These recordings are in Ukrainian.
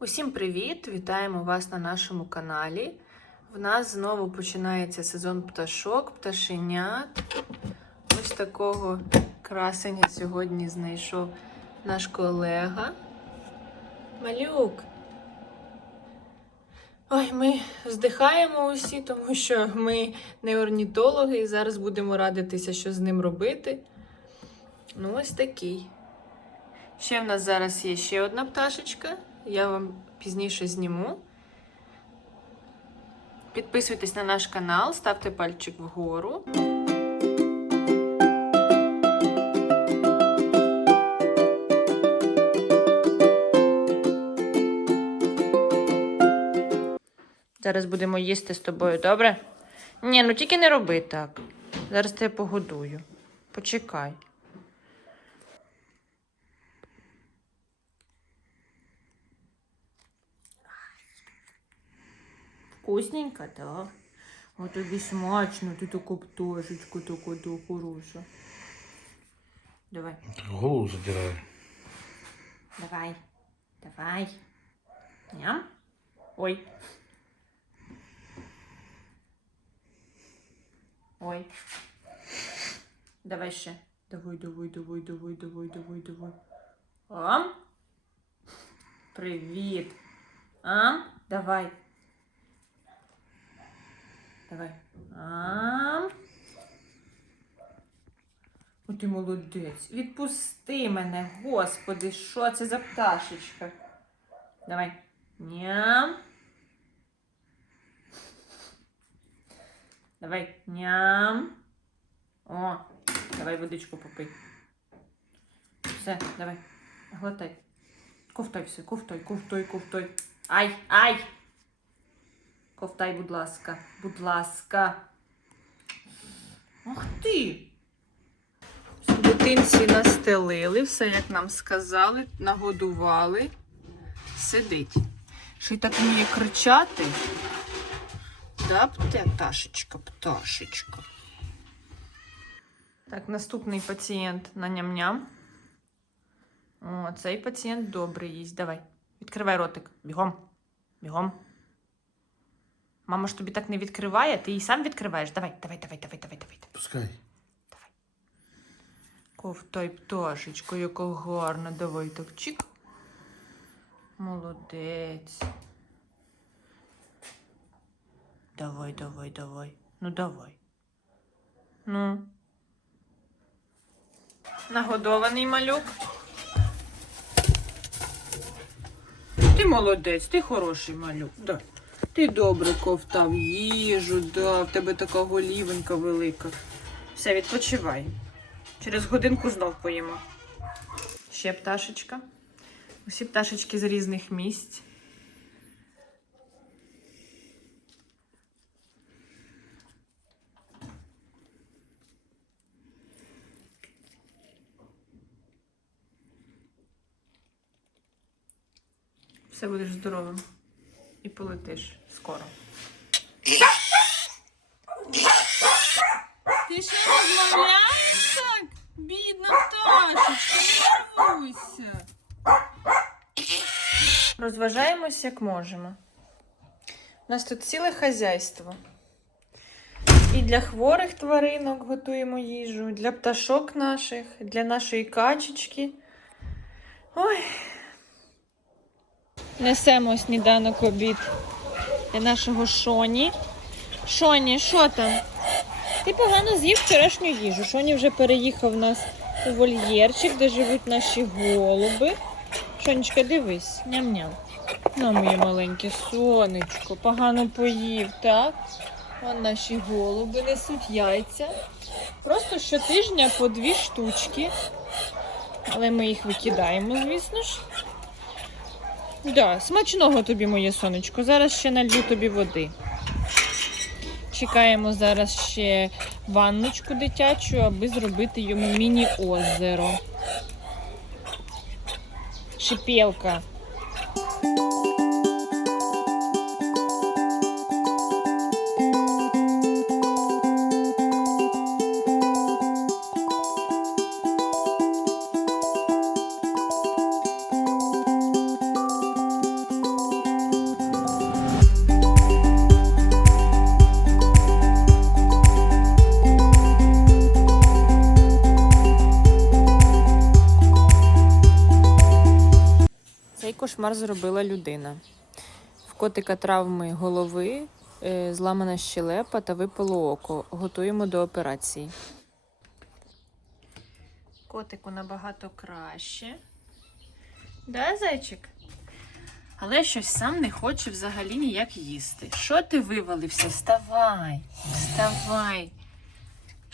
Усім привіт! Вітаємо вас на нашому каналі. В нас знову починається сезон пташок, пташенят. Ось такого красення сьогодні знайшов наш колега. Малюк. Ой, ми здихаємо усі, тому що ми не орнітологи і зараз будемо радитися, що з ним робити. Ну, ось такий. Ще в нас зараз є ще одна пташечка. Я вам пізніше зніму. Підписуйтесь на наш канал, ставте пальчик вгору. Зараз будемо їсти з тобою, добре? Ні, ну тільки не роби так. Зараз тебе погодую. Почекай. Вкусненько, так? О, тобі смачно, ти таку пташечку таку хороша. Давай, Голову задираю. давай, давай. Ням. Ой. Ой. Давай ще. Давай, давай, давай, давай, давай, давай, давай. Ам. Привіт. Ам. Давай. Давай. Ам. О, ти молодець. Відпусти мене, господи, що це за пташечка? Давай. Ням. Давай. Ням. О, давай водичку попий. Все, давай. Глотай. Ковтай все, ковтай, ковтай, ковтай. Ай, ай! Ковтай, будь ласка, будь ласка. Ах ти! Дитинці настелили, все як нам сказали, нагодували. Сидить. Ще й так вміє кричати. Да, пташечка, пташечка. Так, наступний пацієнт на ням-ням. О, цей пацієнт добрий їсть. Давай. Відкривай ротик. Бігом. Бігом. Мама ж тобі так не відкриває, ти її сам відкриваєш. Давай, давай, давай, давай, давай, давай. Пускай. Ковтай пташечко, яка гарна. Давай так чик. Молодець. Давай, давай, давай. Ну давай. Ну. Нагодований малюк. Ти молодець, ти хороший малюк. Да. Ти добре ковтав їжу, да, в тебе така голівенька велика. Все, відпочивай. Через годинку знов поїмо. Ще пташечка. Усі пташечки з різних місць. Все будеш здоровим. Полетиш скоро. Ти що розмовляєш так? Бідна пташечка, не нервуйся. Розважаємось як можемо. У нас тут ціле хазяйство. І для хворих тваринок готуємо їжу, для пташок наших, для нашої качечки. Ой. Несемо сніданок обід для нашого Шоні. Шоні, що там? Ти погано з'їв вчорашню їжу. Шоні вже переїхав у нас у вольєрчик, де живуть наші голуби. Шонечка, дивись, ням-ням. Ну, моє маленьке сонечко, погано поїв, так? Вон наші голуби несуть яйця. Просто щотижня по дві штучки. Але ми їх викидаємо, звісно ж. Да, смачного тобі, моє сонечко. Зараз ще налью тобі води. Чекаємо зараз ще ванночку дитячу, аби зробити йому міні-озеро. Шипілка. Кошмар зробила людина. В котика травми голови, е, зламана щелепа та випало око. Готуємо до операції. Котику набагато краще. Да, зайчик? Але щось сам не хоче взагалі ніяк їсти. Що ти вивалився? Вставай, вставай.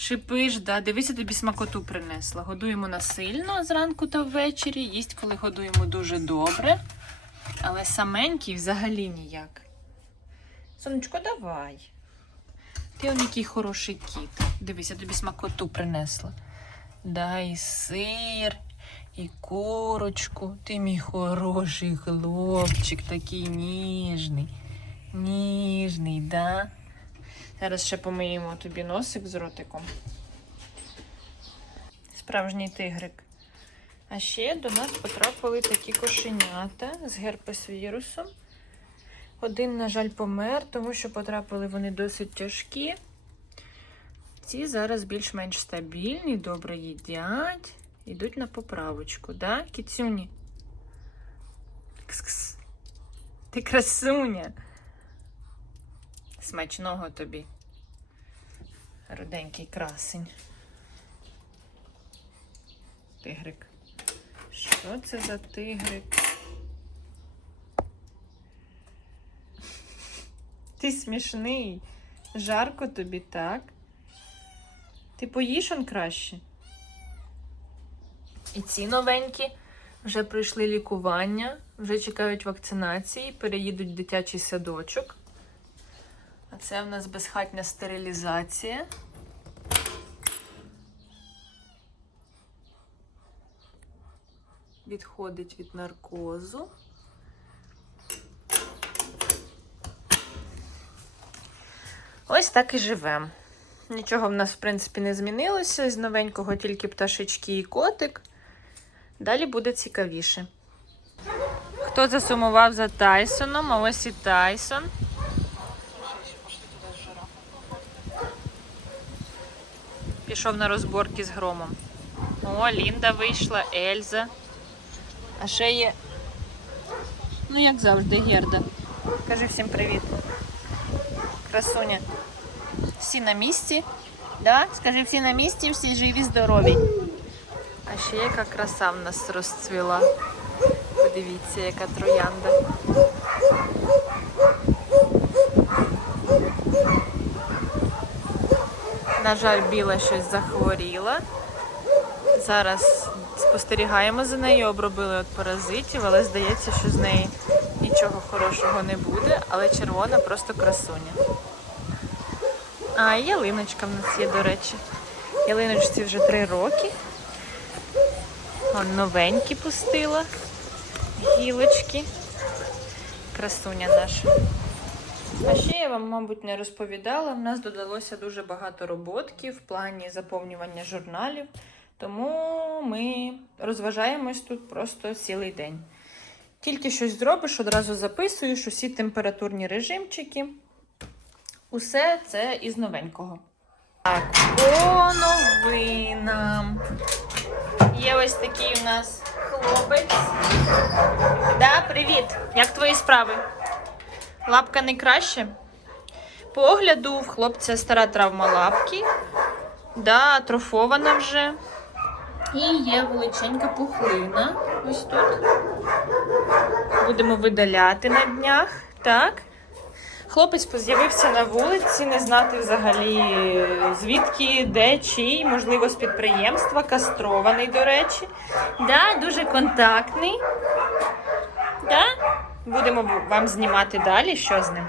Шипиш, да, дивися, тобі смакоту принесла. Годуємо насильно зранку та ввечері. Їсть, коли годуємо дуже добре. Але саменький взагалі ніяк. Сонечко, давай. Ти он який хороший кіт. Дивися, тобі смакоту принесла. Дай сир і курочку. Ти мій хороший хлопчик, такий ніжний. Ніжний, да? Зараз ще помиємо тобі носик з ротиком. Справжній тигрик. А ще до нас потрапили такі кошенята з герпес-вірусом. Один, на жаль, помер, тому що потрапили вони досить тяжкі. Ці зараз більш-менш стабільні, добре їдять, йдуть на поправочку, да, кіцюні? Кс-кс. Ти красуня. Смачного тобі. Руденький красень. Тигрик. Що це за тигрик? Ти смішний. Жарко тобі, так? Ти поїш он краще? І ці новенькі вже пройшли лікування, вже чекають вакцинації, переїдуть в дитячий садочок. А це в нас безхатня стерилізація. Відходить від наркозу. Ось так і живемо. Нічого в нас, в принципі, не змінилося. З новенького тільки пташечки і котик. Далі буде цікавіше. Хто засумував за Тайсоном? А ось і Тайсон. Пішов на розборки з громом. О, Лінда вийшла, Ельза. А ще є. Ну, як завжди, Герда. Кажи всім привіт. Красуня. Всі на місці. Да? Скажи, всі на місці, всі живі, здорові. А ще яка краса в нас розцвіла. Подивіться, яка троянда. На жаль, біла щось захворіла. Зараз спостерігаємо за нею, обробили від паразитів, але здається, що з неї нічого хорошого не буде, але червона просто красуня. А, ялиночка в нас є, до речі. Ялиночці вже три роки. Вон новенькі пустила. Гілочки. Красуня наша. А ще я вам, мабуть, не розповідала. В нас додалося дуже багато роботків в плані заповнювання журналів. Тому ми розважаємось тут просто цілий день. Тільки щось зробиш, одразу записуєш усі температурні режимчики. Усе це із новенького. Так, по новинам. Є ось такий у нас хлопець. Да, привіт! Як твої справи? Лапка не краще? По огляду в хлопця стара травма лапки. Да, атрофована вже. І є величенька пухлина. Ось тут. Будемо видаляти на днях. Так. Хлопець з'явився на вулиці, не знати взагалі звідки, де, чий, можливо, з підприємства, кастрований, до речі. Да, дуже контактний. Да? Будемо вам знімати далі, що з ним.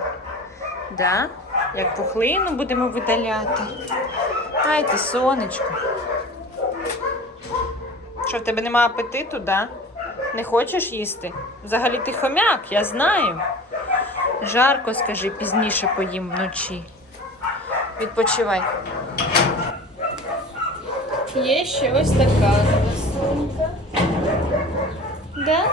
Да? Як пухлину будемо видаляти. Ай ти, сонечко. Що, в тебе нема апетиту, да? Не хочеш їсти? Взагалі ти хомяк, я знаю. Жарко, скажи, пізніше поїм вночі. Відпочивай. Є ще ось така. Да?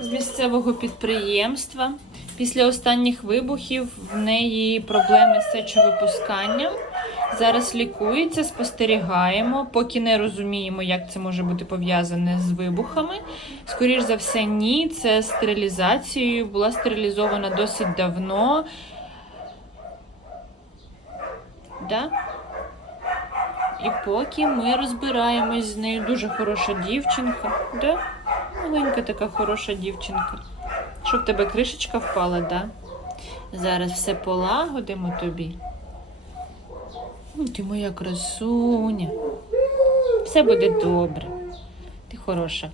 З місцевого підприємства. Після останніх вибухів в неї проблеми з сечовипусканням. Зараз лікується, спостерігаємо, поки не розуміємо, як це може бути пов'язане з вибухами. Скоріш за все, ні. Це стерилізацією. Була стерилізована досить давно. Да? І поки ми розбираємось з нею. Дуже хороша дівчинка. Да? Маленька така хороша дівчинка. Що в тебе кришечка впала, да? Зараз все полагодимо тобі. Ну, Ти моя красуня. Все буде добре. Ти хороша.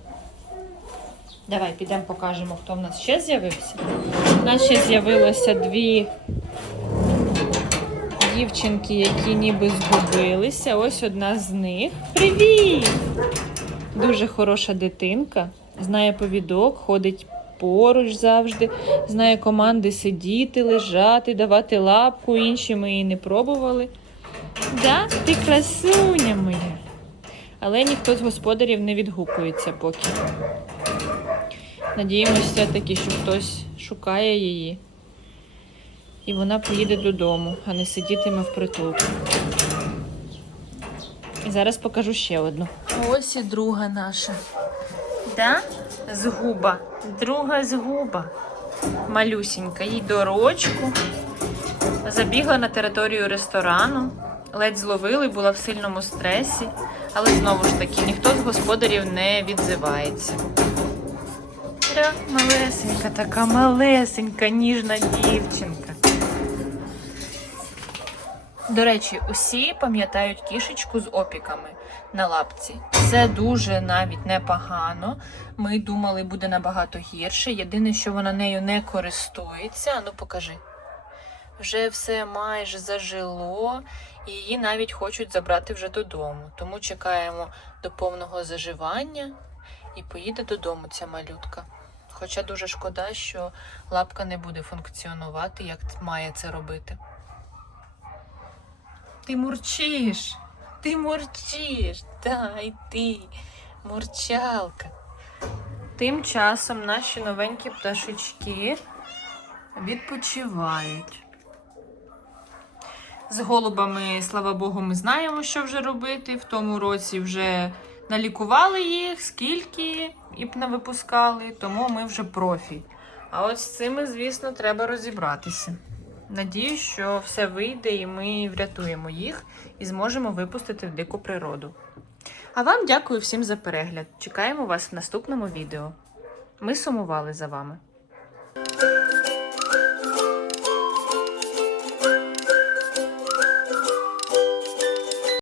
Давай підемо покажемо, хто в нас ще з'явився. У нас ще з'явилося дві дівчинки, які ніби згубилися. Ось одна з них. Привіт! Дуже хороша дитинка. Знає повідок, ходить поруч завжди, знає команди сидіти, лежати, давати лапку. Інші ми її не пробували. Да, ти красуня моя. Але ніхто з господарів не відгукується поки. Надіємося все-таки, що хтось шукає її. І вона поїде додому, а не сидітиме в притулку. І зараз покажу ще одну. Ось і друга наша. Да? Згуба. Друга згуба. Малюсінька. Їй до рочку. Забігла на територію ресторану, ледь зловили, була в сильному стресі, але знову ж таки ніхто з господарів не відзивається. Малесенька така, малесенька, ніжна дівчинка. До речі, усі пам'ятають кішечку з опіками на лапці. Це дуже навіть непогано. Ми думали, буде набагато гірше. Єдине, що вона нею не користується. Ну, покажи. Вже все майже зажило, і її навіть хочуть забрати вже додому. Тому чекаємо до повного заживання і поїде додому ця малютка. Хоча дуже шкода, що лапка не буде функціонувати, як має це робити. Ти мурчиш, ти мурчиш, дай ти, мурчалка. Тим часом наші новенькі пташечки відпочивають. З голубами, слава Богу, ми знаємо, що вже робити. В тому році вже налікували їх, скільки і б навипускали, тому ми вже профі. А от з цими, звісно, треба розібратися. Надіюсь, що все вийде і ми врятуємо їх і зможемо випустити в дику природу. А вам дякую всім за перегляд. Чекаємо вас в наступному відео. Ми сумували за вами.